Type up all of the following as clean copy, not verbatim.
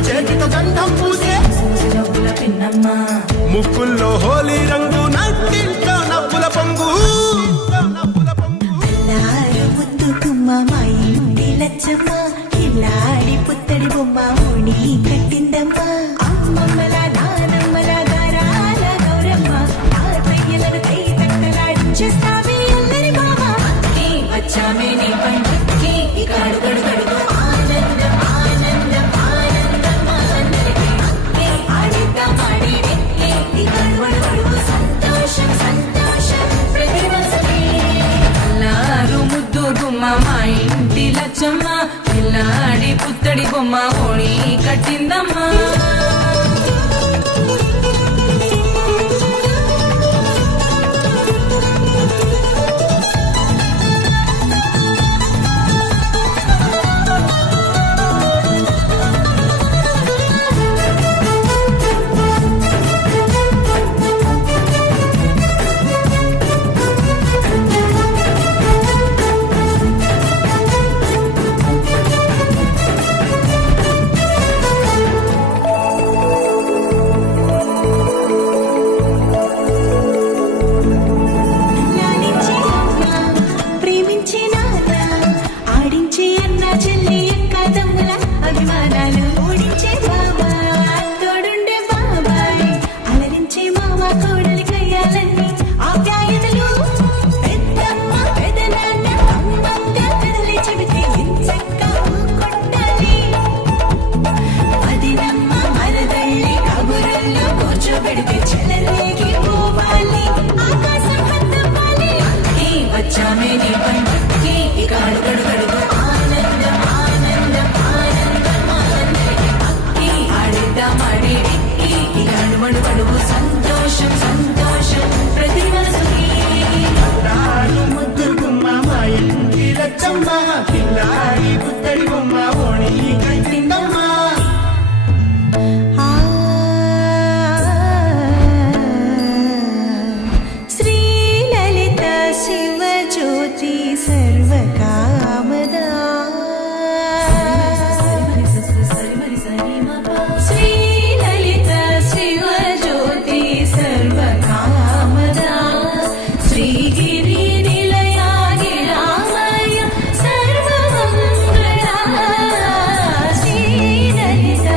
చేతితో గంధం పూసే పిన్నమ్మ ముక్కుల్లో హోలీ రంగు నట్టింట్లో నవ్వుల పొంగు ముద్దు కుమ్మ మా ఇంటి లచ్చమ్మ ఇల్లాడి పుత్తడి బొమ్మ ఓణి కట్టిందమ్మ అమ్మమ్మల నానమ్మల గారాల గౌరమ్మ తాతయ్యలను కై తట్టలాడించేస్తావే అల్లరి మామ వచ్చామే నీ పంటకి ఇక అడుగడు గడుగు ఆనందం ఆనందం ఆనందం అందరికీ ఆడిద్దాం ఆడి ఇక అడుగడు గడుగు సంతోషం సంతోషం ప్రతివసమే అల్లారు ముద్దు గుమ్మ మా ఇంటి లచ్చమ్మ పిల్లాడి పుత్తడి బొమ్మ ఓణి కట్టిందమ్మా సంతోషం సంతోషం ప్రతి మనసుకి ముద్దు గుమ్మ మా ఇంటి లచ్చమ్మ పిల్లాడి పుత్తడి బొమ్మ ఓణి కట్టిందమ్మా శ్రీ లలిత శివజ్యోతి సర్వకామదా శ్రీ లలిత శివజ్యోతి సర్వకామదా శ్రీగిరి నిలయాగి రామయ సర్వమంగళ శ్రీ లలిత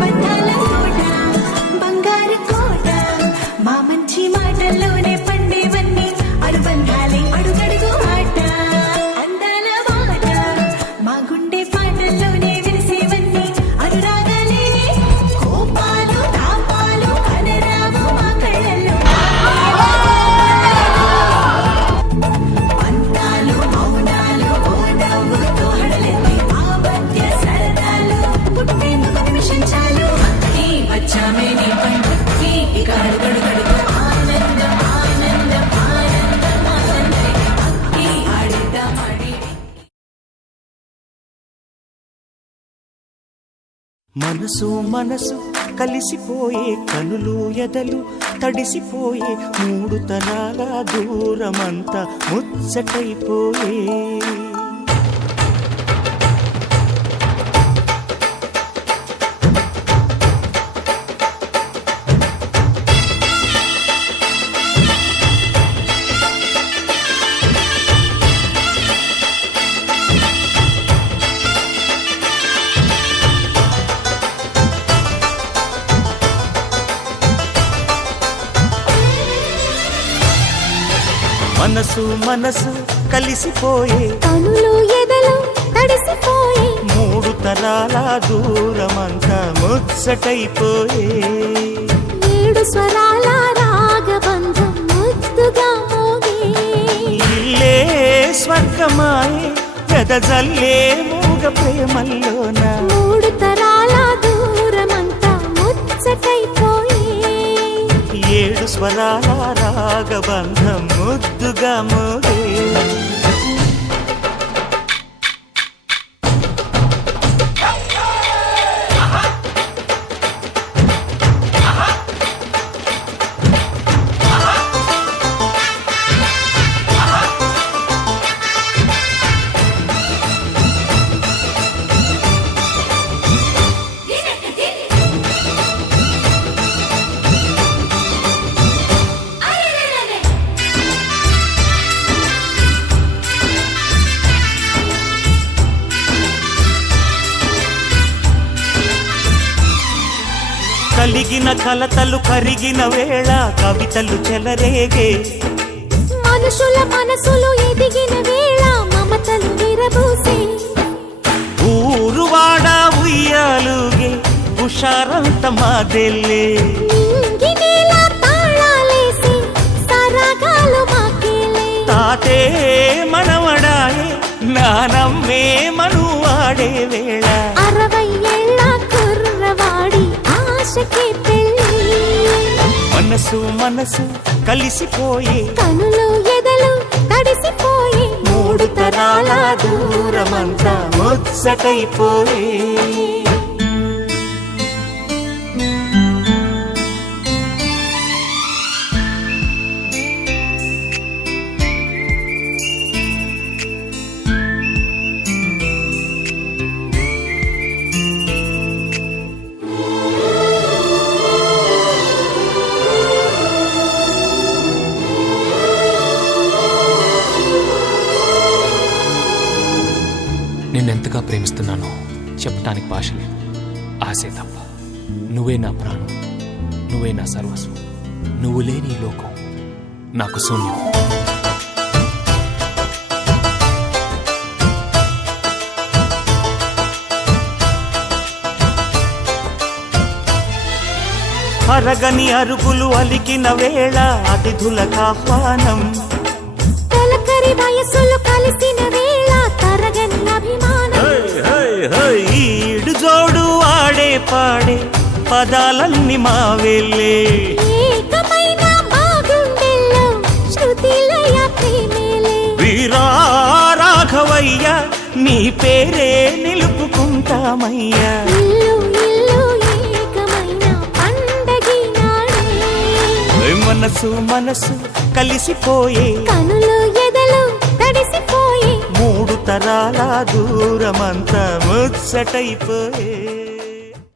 బంధాల కోట బంగారు కోట మా మంచి మాటల్లోనే పండేవన్నీ అనుబంధాలే అడుగడుగు ఆట అందాల మాట మా గుండె పాటల్లోనే విరిసేవన్నీ అనురాగాలే కోపాలు తాపాలు కనరావు మా కళ్ళల్లో పంతాలు మౌనాలు ఓ నవ్వుతో హడలెత్తి మా మధ్య సరదాలు పుట్టేందుకు నిమిషం చాలు వచ్చామే నీ పంటకి ఇక అడుగడు గడుగు ఆనందం ఆనందం ఆనందం అందరికీ ఆడిద్దాం ఆడి మనసు మనసు కలిసిపోయే కనులు ఎదలు తడిసిపోయే మూడు తరాల దూరమంతా ముచ్చటైపోయే మనసు మనసు కలిసిపోయే కనులు ఎదలు తడిసిపోయే మూడు తరాల దూరమంతా ముచ్చటైపోయే ఏడు స్వరాల రాగబంధం ముద్దుగా మోగే ఇల్లే స్వర్గమాయే వెదజల్లే మూగ ప్రేమల్లోన మూడు తరాల దూరమంతా ముచ్చటైపోయే ఏడు స్వరాల రాగబంధం ముద్దుగా మోగే కలిగిన కలతలు కరిగిన వేళ కవితలు చెలరేగే మనుషుల మనసులు ఎదిగిన వేళ మమతలు విరబూసే ఊరువాడ ఉయ్యాలుగే హుషారంత మాదెల్లే నింగినేల తాళాలేసి సరాగాలు మాకేలే తాతే మనవడాయే నానమ్మే మనువాడే వేళ 60 ఏళ్ళ కుర్రవాడి ఆశకి పెళ్ళి మనసు మనసు కలిసిపోయే కనులు ఎదలు తడిసిపోయి 3 తరాల దూరమంతా ముచ్చటైపోయే నిన్నెంతగా ప్రేమిస్తున్నానో చెప్పటానికి భాష లేదు. ఆశే తప్ప. నువ్వే నా ప్రాణం, నువ్వే నా సర్వస్వం. నువ్వు లేని ఈ లోకం నాకు శూన్యం. అరగని అరుగులు అలికిన వేళ అతిథులకు ఆహ్వానం తొలకరి వయసులు కలిసిన వేళ తరగని అభిమానం ఈడు జోడు ఆడే పాడే పదాలన్నీ మావేలే ఏకమైన మా గుండెల్లో శృతిలయ ప్రేమేలే వీరా రాఘవయ్య నీ పేరే నిలుపుకుంటామయ్యా ఇల్లు ఇల్లు ఏకమైన పండగి నాడే మనసు మనసు కలిసిపోయే కనులు ఎదలు తడిసిపోయి 3 తరాల దూరమంతా ముచ్చటైపోయే